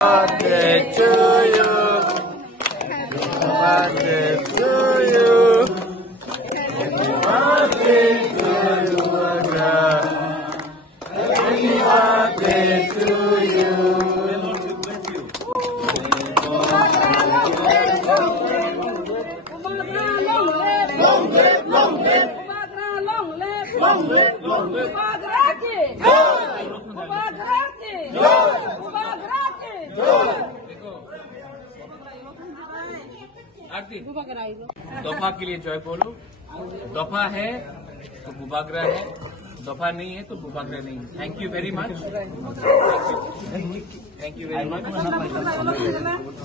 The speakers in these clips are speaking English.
Birthday to you. Birthday to you. Happy birthday to you, Agra. Happy birthday to you. Long live, long live. Long live, long live, long live. आरती दफा के लिए जय बोलो। दफा है तो बुबागरा है, दफा नहीं है तो बुबागरा नहीं है। Thank you very much, thank you very much.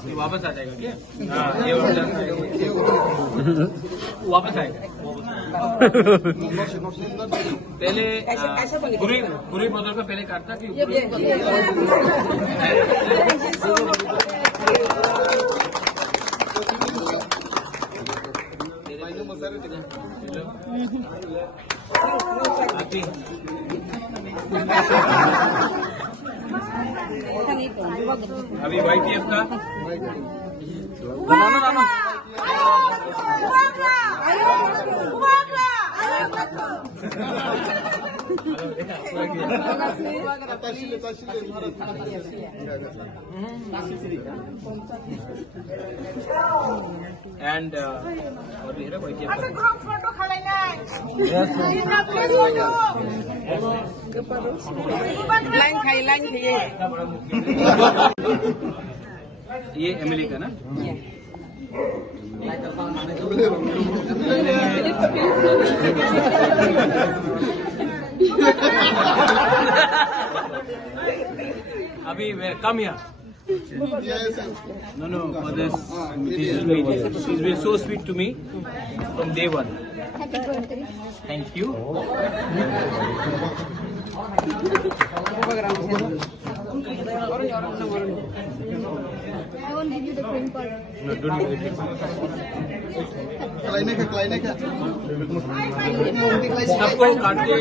ये वापस आ जाएगा क्या? हाँ, ये वापस आएगा। पहले बुरी बोतल का पहले काटता कि अभी YTF का एंड ये एमिली का ना? अभी कम या no for this she's been so sweet to me from day one. Thank you. I won't give you the cream part. No, don't do it. सबको काट के